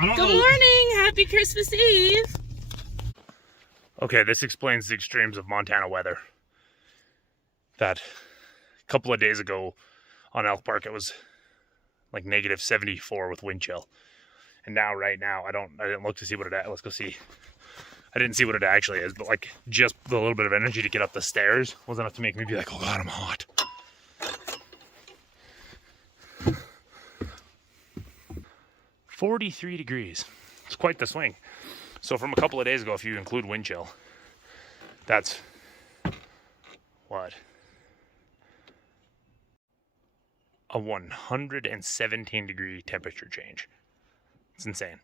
I don't Good know. morning! Happy Christmas Eve! Okay, this explains the extremes of Montana weather. That a couple of days ago on Elk Park, it was like negative 74 with wind chill. And now, right now, I didn't look to see what it, let's go see. I didn't see what it actually is, but like just the little bit of energy to get up the stairs was enough to make me be like, oh God, I'm hot. $43 degrees. It's quite the swing. So from a couple of days ago, if you include wind chill, that's what? A 117 degree temperature change. It's insane.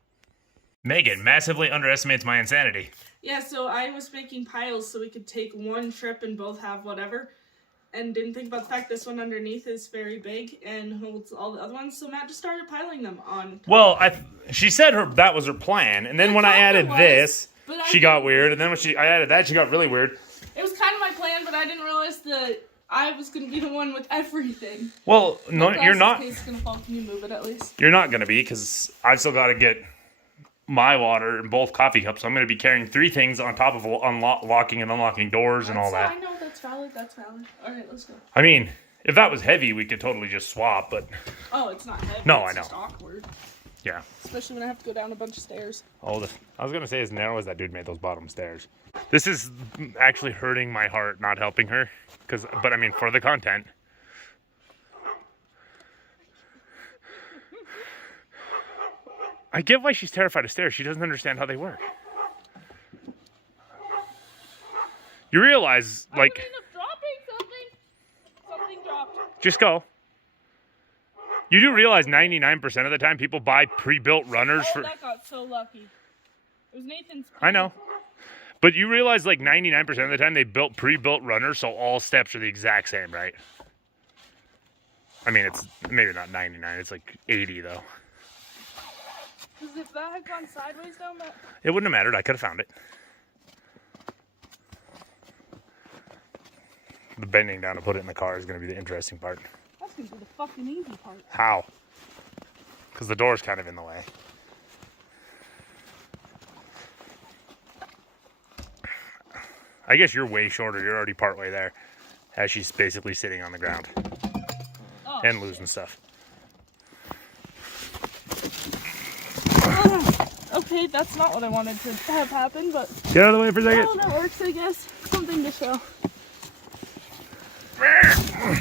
Megan massively underestimates my insanity. Yeah, so I was making piles so we could take one trip and both have whatever. And didn't think about the fact this one underneath is very big and holds all the other ones. So Matt just started piling them on. Well, she said that was her plan, and then when I added this, she got weird, and then when I added that, she got really weird. It was kind of my plan, but I didn't realize that I was going to be the one with everything. Well, no, you're not. Case is gonna fall. Can you move it at least? You're not going to be, because I've still got to get my water in both coffee cups. So I'm going to be carrying 3 things on top of locking and unlocking doors and all that. I know, that's valid. That's valid. All right, let's go. I mean, if that was heavy, we could totally just swap, but Oh, it's not heavy. No, it's I know. Just awkward. yeah. Especially when I have to go down a bunch of stairs. Oh, I was going to say as narrow as that dude made those bottom stairs. This is actually hurting my heart, not helping her. But I mean, for the content. I get why she's terrified of stairs. She doesn't understand how they work. You realize, like... I ended up dropping something. Something dropped. Just go. You do realize 99% of the time people buy pre-built runners for... That got so lucky. It was Nathan's... I know. But you realize like 99% of the time they built pre-built runners, so all steps are the exact same, right? I mean, it's maybe not 99, it's like 80 though. Because if that had gone sideways down that... It wouldn't have mattered, I could have found it. The bending down to put it in the car is going to be the interesting part. That's going to be the fucking easy part. How? Because the door's kind of in the way. I guess you're way shorter. You're already partway there. As she's basically sitting on the ground. Oh, And losing stuff. Okay, that's not what I wanted to have happen, but... Get out of the way for a second. Oh, that works, I guess. Something to show. Oh,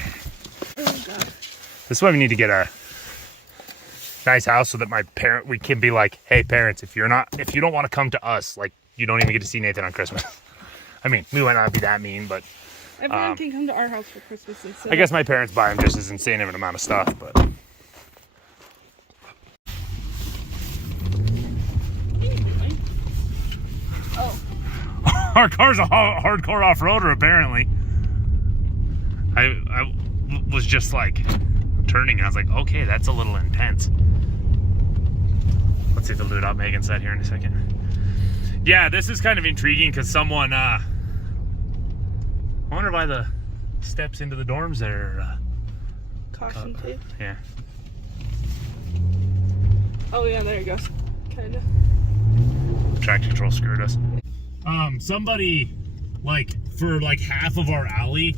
God. This is why we need to get a nice house so that we can be like, hey parents, if you don't want to come to us, like you don't even get to see Nathan on Christmas. I mean, we might not be that mean, but Everyone can come to our house for Christmas instead. I guess my parents buy them just as insane of an amount of stuff, but Oh. our car's a hardcore off-roader apparently. I was just like turning and I was like, okay, that's a little intense. Let's see the loot out Megan said here in a second. Yeah, this is kind of intriguing because someone, I wonder why the steps into the dorms there. Caution tape. Yeah. Oh, yeah, there it goes. Kind of. Traction control screwed us. Somebody, like, for like half of our alley,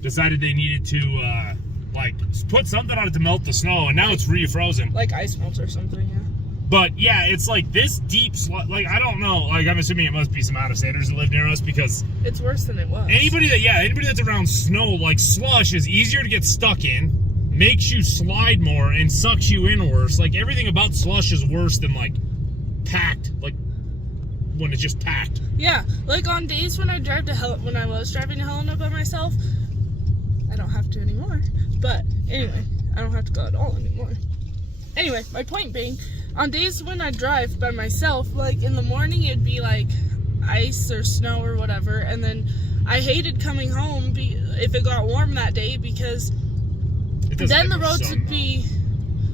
decided they needed to, like, put something on it to melt the snow, and now it's refrozen. Like ice melts or something, yeah. But yeah, it's like this deep, like, I don't know, like, I'm assuming it must be some out-of-standers that live near us, because It's worse than it was. anybody that's around snow, like, slush is easier to get stuck in, makes you slide more, and sucks you in worse. Like, everything about slush is worse than, like, packed, like, when it's just packed. Yeah, like on days when I was driving to Helena by myself, I don't have to anymore. But anyway, I don't have to go at all anymore. Anyway, my point being, on days when I drive by myself, like in the morning it'd be like ice or snow or whatever, and then I hated coming home if it got warm that day because then the roads would be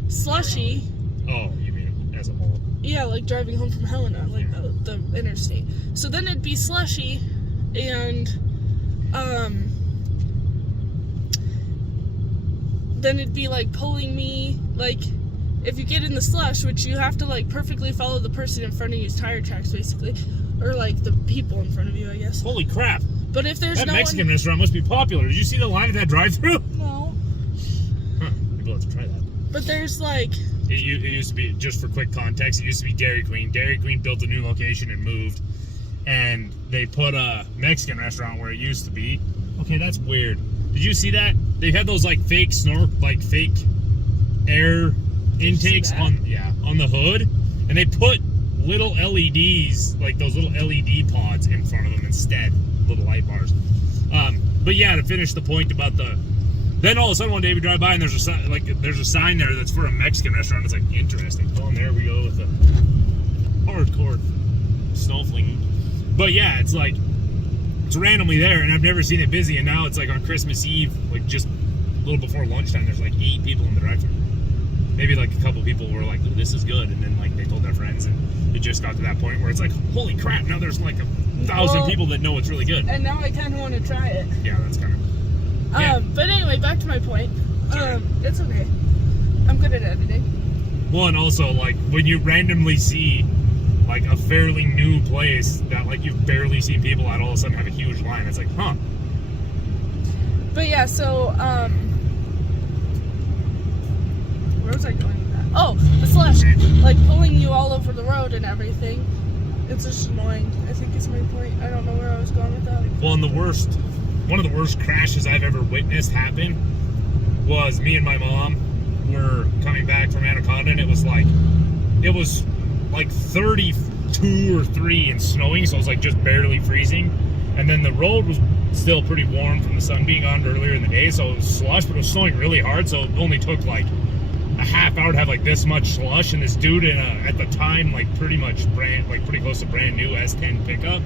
slushy. Oh, you mean as a whole? Yeah, like driving home from Helena, like the interstate. So then it'd be slushy, and then it'd be like pulling me, like if you get in the slush, which you have to like perfectly follow the person in front of you's tire tracks, basically, or like the people in front of you, I guess. Holy crap! But if there's That no Mexican restaurant must be popular. Did you see the line at that drive-thru? No. Huh. Maybe we'll have to try that. But there's like. It used to be, just for quick context, it used to be Dairy Queen. Dairy Queen built a new location and moved, and they put a Mexican restaurant where it used to be. Okay, that's weird. Did you see that? They had those like fake fake air intakes on the hood, and they put little LEDs, like those little LED pods in front of them instead, little light bars. But yeah, to finish the point about then all of a sudden one day we drive by and there's a sign there that's for a Mexican restaurant. It's like, interesting. Oh, and there we go with the hardcore snow flinging. But yeah, it's like, it's randomly there, and I've never seen it busy, and now it's like on Christmas Eve, like just a little before lunchtime, there's like 8 people in the drive-thru. Maybe like a couple people were like, ooh, this is good, and then like they told their friends, and it just got to that point where it's like, holy crap, now there's like 1,000 people that know it's really good. And now I kind of want to try it. Yeah, that's kind of... Yeah. But anyway, back to my point. It's okay. I'm good at editing. Well, and also, like, when you randomly see like a fairly new place that like you've barely seen people at, all of a sudden have a huge line, it's like, huh. But yeah, so where was I going with that? Oh, the slush, like pulling you all over the road and everything. It's just annoying. I think it's my point. I don't know where I was going with that. Well, and one of the worst crashes I've ever witnessed happen was me and my mom were coming back from Anaconda, and it was like 32 or 3 and snowing, so it was like just barely freezing. And then the road was still pretty warm from the sun being on earlier in the day, so it was slush, but it was snowing really hard, so it only took like a half hour to have like this much slush. And this dude in at the time like pretty close to brand new S10 pickup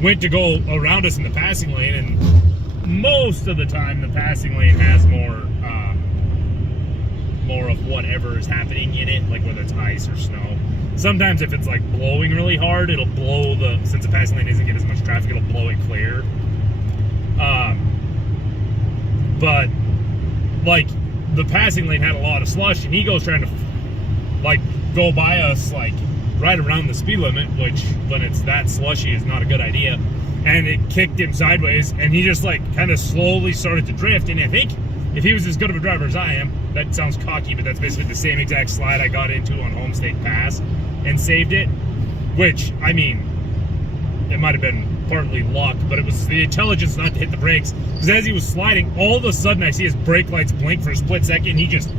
went to go around us in the passing lane, and most of the time the passing lane has more of whatever is happening in it, like whether it's ice or snow. Sometimes if it's like blowing really hard, it'll blow since the passing lane doesn't get as much traffic, it'll blow it clear. But like the passing lane had a lot of slush, and he goes trying to like go by us like right around the speed limit, which when it's that slushy is not a good idea. And it kicked him sideways, and he just like kind of slowly started to drift. And I think if he was as good of a driver as I am, that sounds cocky, but that's basically the same exact slide I got into on Homestake Pass and saved it. Which, I mean, it might have been partly luck, but it was the intelligence not to hit the brakes. Because as he was sliding, all of a sudden I see his brake lights blink for a split second, and he just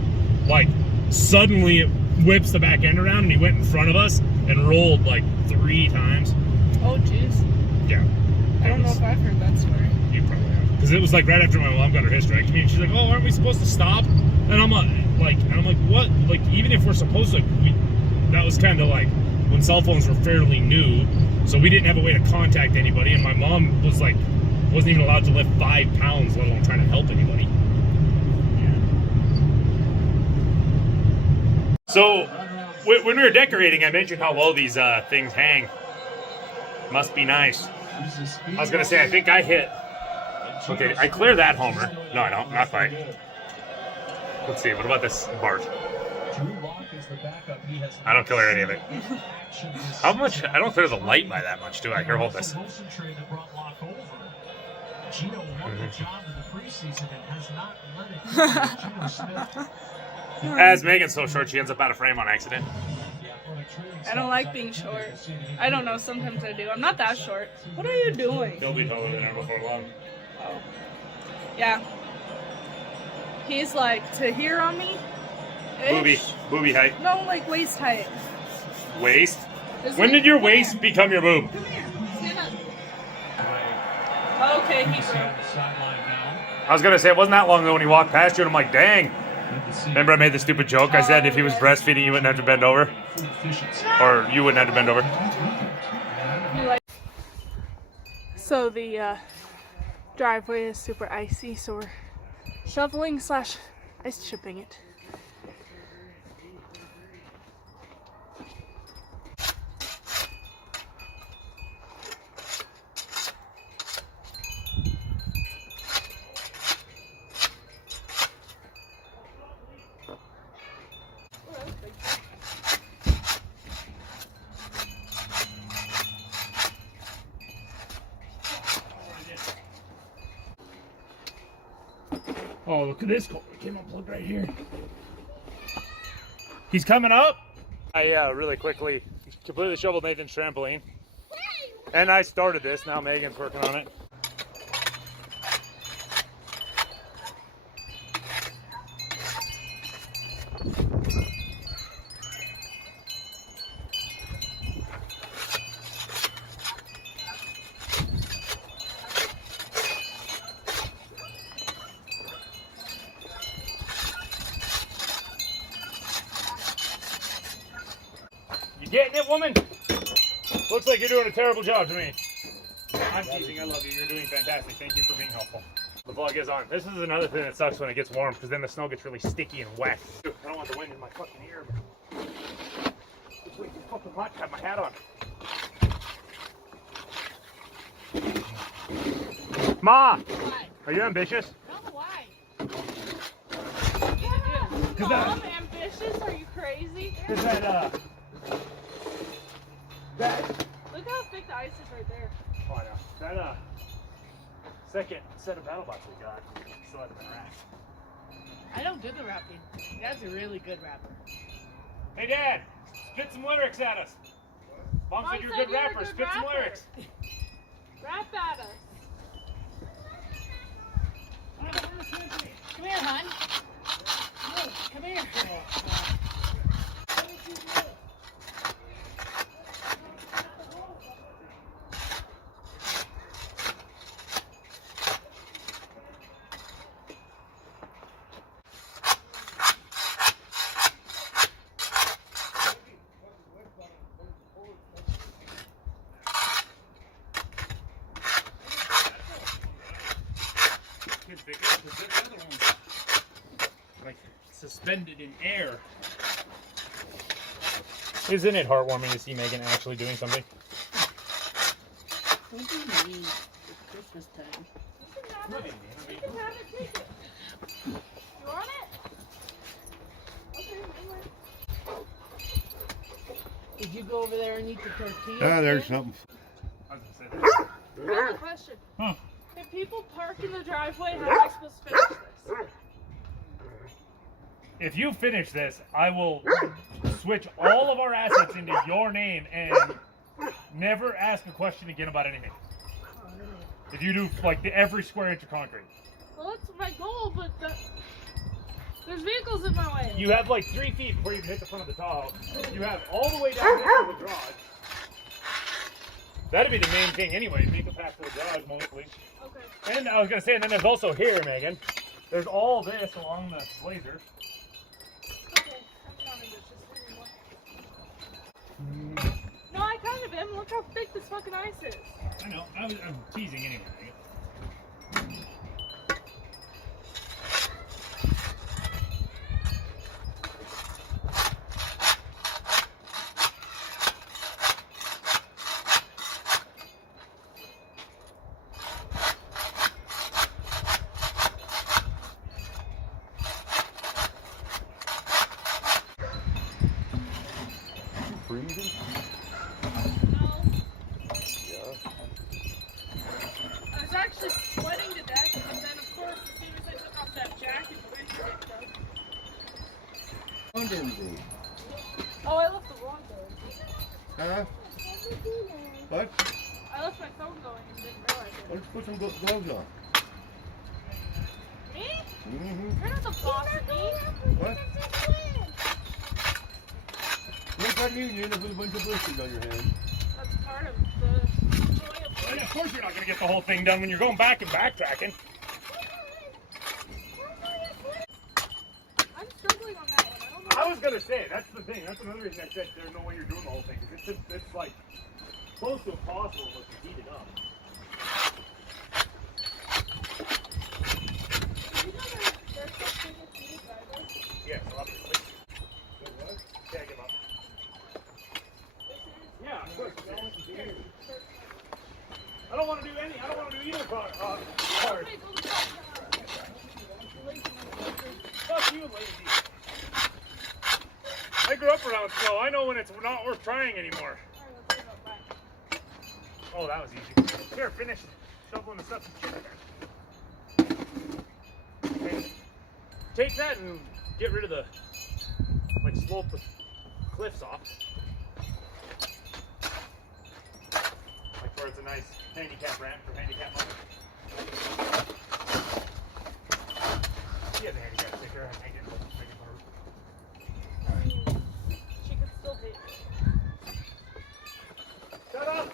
like suddenly it whips the back end around, and he went in front of us and rolled like 3 times. Oh, jeez. Yeah. I don't know if I've heard that story. You probably have. Because it was like right after my mom got her hysterectomy, and she's like, "Oh, aren't we supposed to stop?" And I'm like, what? Like, even if we're supposed to, that was kind of like when cell phones were fairly new, so we didn't have a way to contact anybody, and my mom was like, wasn't even allowed to lift 5 pounds, let alone trying to help anybody. Yeah. So, when we were decorating, I mentioned how low these things hang. Must be nice. I was gonna say, I think I hit. Okay, I clear that homer. No, I don't. Not quite. Let's see. What about this Bart? I don't clear any of it. How much? I don't clear the light by that much, do I? Here, hold this. As Megan's so short, she ends up out of frame on accident. I don't like being short. I don't know, sometimes I do. I'm not that short. What are you doing? He'll be taller than her before long. Oh. Yeah. He's like to here on me. Booby height. No, like waist height. Waist? When did your waist become your boob? Okay, he grew. I was gonna say, it wasn't that long ago when he walked past you, and I'm like, dang. Remember I made the stupid joke? I said if he was breastfeeding, you wouldn't have to bend over. Or you wouldn't have to bend over. So the driveway is super icy, so we're shoveling / ice chipping it. Oh, look at this cord. It came up right here. He's coming up. I really quickly completely shoveled Nathan's trampoline. And I started this. Now Megan's working on it. You getting it, woman? Looks like you're doing a terrible job to me. I'm teasing. I love you. You're doing fantastic. Thank you for being helpful. The vlog is on. This is another thing that sucks when it gets warm, because then the snow gets really sticky and wet. I don't want the wind in my fucking ear. It's way too fucking hot to have my hat on. Ma! Why? Are you ambitious? No, why? Cause I'm ambitious? Are you crazy? Because that Look how thick the ice is right there. oh, I know. That second set of battle bots we got still hasn't been wrapped. I don't do the rapping. Dad's a really good rapper. Hey Dad, spit some lyrics at us. Mom said you're a good rapper. Spit some lyrics. Rap at us. Come here, hon. Come here. Like suspended in air. Isn't it heartwarming to see Megan actually doing something? What do you mean? It's Christmas time. You can have it, take it. You want it? Okay, anyway. Did you go over there and eat the tortilla? Ah, there's something. I was gonna say that. I have a question. Huh. If people park in the driveway, how am I supposed to finish this? If you finish this, I will switch all of our assets into your name and never ask a question again about anything. If you do like every square inch of concrete. Well, that's my goal, but there's vehicles in my way. You have like 3 feet before you hit the front of the Tahoe. You have all the way down here to the garage. That'd be the main thing anyway, make it past the garage mostly. Okay. And I was gonna say, and then there's also here, Megan. There's all this along the Blazer. Okay. I'm not ambitious anymore. No, I kind of am. Look how thick this fucking ice is. I know, I'm teasing anyway. Freezing? No. Yeah. I was actually sweating to death, and then of course, as soon as I took off that jacket, the wind picked up. Everything. Oh, I left the wrong phone. Huh? What? I left my phone going and didn't realize Why don't you put some gloves on? it. Me? Mm-hmm. You're not the boss of me. What? What does that mean? You end up with a bunch of blisters on your hand. That's part of the joy of And life. of course you're not gonna get the whole thing done when you're going back and backtracking. I'm struggling on that one. I don't know. I was gonna say, that's the thing. That's another reason I said there's no way you're doing the whole thing. 'Cause it's like close to impossible unless you heat it up. Yes, obviously. Can't give up. Yeah, of course. I don't want to do either part. Part. Fuck you, lazy. I grew up around snow. I know when it's not worth trying anymore. Oh, that was easy. Here, finish shoveling the stuff. Okay. take that and get rid of the, like, slope the cliffs off. Like where it's a nice handicap ramp for handicap mother. She has a handicap sticker, I make it for her. She could still hate me. Shut up!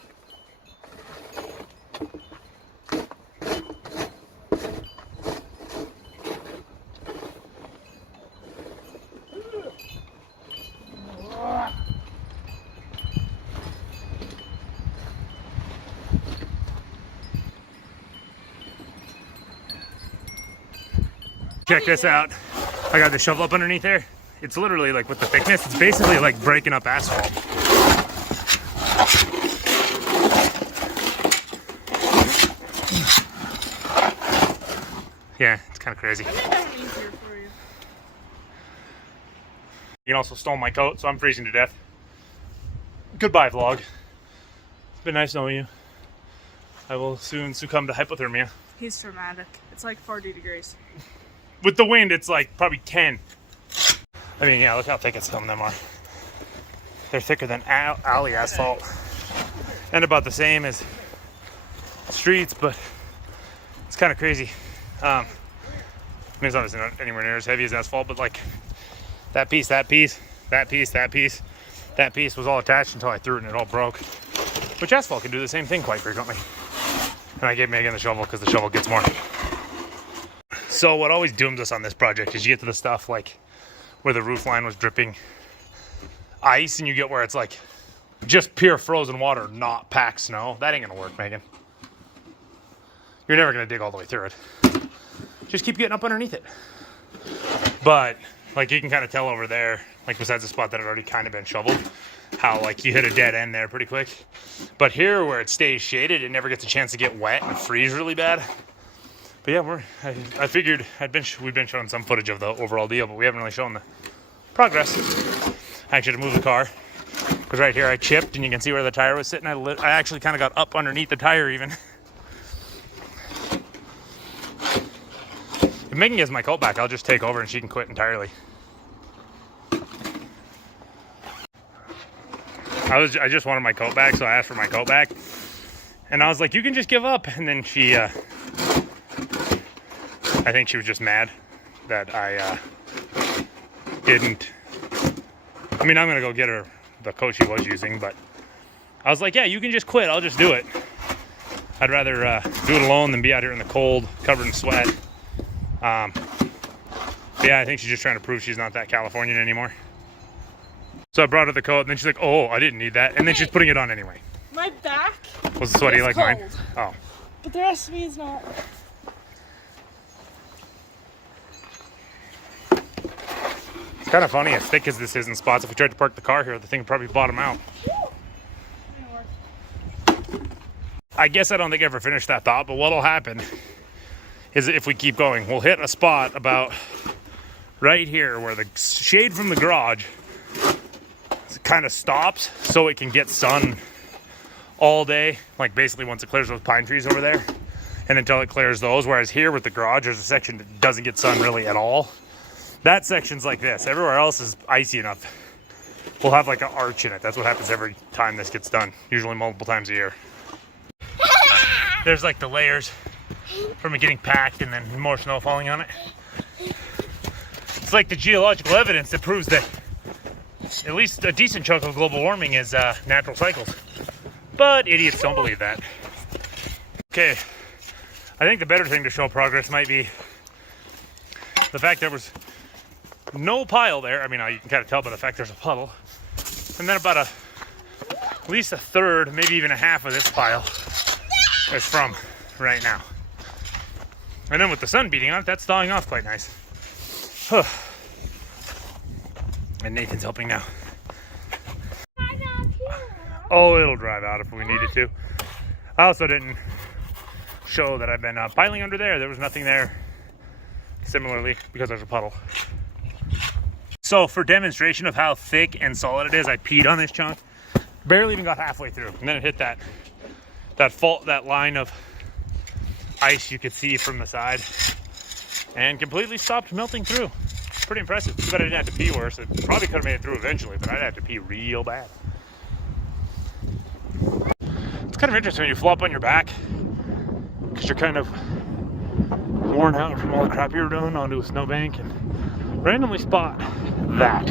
Check this out. I got the shovel up underneath there. It's literally like with the thickness, it's basically like breaking up asphalt. Yeah, it's kind of crazy. I made that one easier for you. You can also stole my coat, so I'm freezing to death. Goodbye, vlog. It's been nice knowing you. I will soon succumb to hypothermia. He's dramatic. It's like 40 degrees. With the wind, it's like probably 10. I mean, yeah, look how thick some of them are. They're thicker than alley asphalt. And about the same as streets, but it's kind of crazy. I mean, it's obviously not anywhere near as heavy as asphalt, but like that piece was all attached until I threw it and it all broke. Which asphalt can do the same thing quite frequently. And I gave Megan the shovel because the shovel gets more. So what always dooms us on this project is you get to the stuff like where the roof line was dripping ice and you get where it's like just pure frozen water, not packed snow. That ain't gonna work, Megan. You're never gonna dig all the way through it. Just keep getting up underneath it. But like you can kind of tell over there, like besides the spot that had already kind of been shoveled, how like you hit a dead end there pretty quick. But here where it stays shaded, it never gets a chance to get wet and freeze really bad. But yeah, I figured we've been showing some footage of the overall deal, but we haven't really shown the progress. I actually had to move the car because right here I chipped, and you can see where the tire was sitting. I actually kind of got up underneath the tire even. If Megan gets my coat back, I'll just take over and she can quit entirely. I just wanted my coat back, so I asked for my coat back, and I was like, "You can just give up." And then she. I think she was just mad that I didn't. I mean, I'm gonna go get her the coat she was using, but I was like, yeah, you can just quit. I'll just do it. I'd rather do it alone than be out here in the cold, covered in sweat. Yeah, I think she's just trying to prove she's not that Californian anymore. So I brought her the coat, and then she's like, oh, I didn't need that. And then she's putting it on anyway. My back Was it sweaty is like cold, mine? Oh. but the rest of me is not. It's kind of funny, as thick as this is in spots, if we tried to park the car here, the thing would probably bottom out. I guess I don't think I ever finished that thought, but what'll happen is if we keep going, we'll hit a spot about right here where the shade from the garage kind of stops so it can get sun all day, like basically once it clears those pine trees over there and until it clears those, whereas here with the garage there's a section that doesn't get sun really at all. That section's like this. Everywhere else is icy enough. We'll have like an arch in it. That's what happens every time this gets done, usually multiple times a year. There's like the layers from it getting packed and then more snow falling on it. It's like the geological evidence that proves that at least a decent chunk of global warming is natural cycles. But idiots don't believe that. Okay, I think the better thing to show progress might be the fact there was no pile there. I mean, you can kind of tell by the fact there's a puddle. And then about at least a third, maybe even a half of this pile is from right now. And then with the sun beating on it, that's thawing off quite nice. And Nathan's helping now. Oh, it'll drive out if we needed to. I also didn't show that I've been piling under there. There was nothing there similarly because there's a puddle. So for demonstration of how thick and solid it is, I peed on this chunk. Barely even got halfway through. And then it hit that line of ice you could see from the side. and completely stopped melting through. Pretty impressive. Too bad I didn't have to pee worse. It probably could have made it through eventually, but I'd have to pee real bad. It's kind of interesting when you flop on your back because you're kind of worn out from all the crap you were doing onto a snowbank and randomly spot that.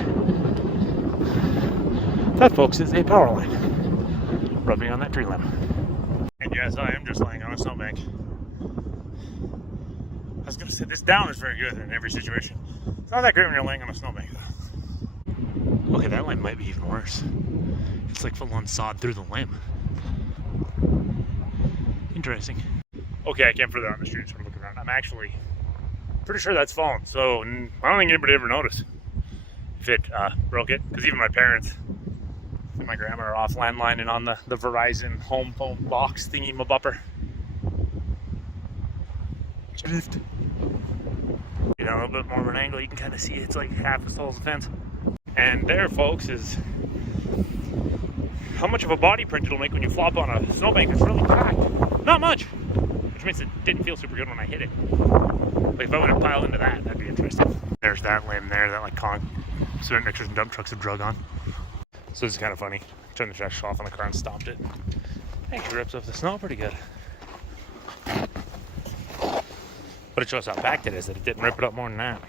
That, folks, is a power line rubbing on that tree limb. And yes, I am just laying on a snowbank. I was going to say, this down is very good in every situation. It's not that great when you're laying on a snowbank, though. Okay, that limb might be even worse. It's like full on sawed through the limb. Interesting. Okay, I came further on the street and started looking around. I'm actually pretty sure that's fallen, so I don't think anybody ever noticed if it broke it, because even my parents and my grandma are off landlining on the Verizon home phone box thingy mabupper. Drift. You know, a little bit more of an angle, you can kind of see it's like half as tall as the fence. And there, folks, is how much of a body print it'll make when you flop on a snowbank that's really packed. Not much, which means it didn't feel super good when I hit it. Like if I would have piled into that, that'd be interesting. There's that limb there that like cement mixers and dump trucks have drug on. So this is kind of funny. Turned the trash off on the car and stomped it. Actually rips off the snow pretty good. But it shows how packed it is that it didn't rip it up more than that.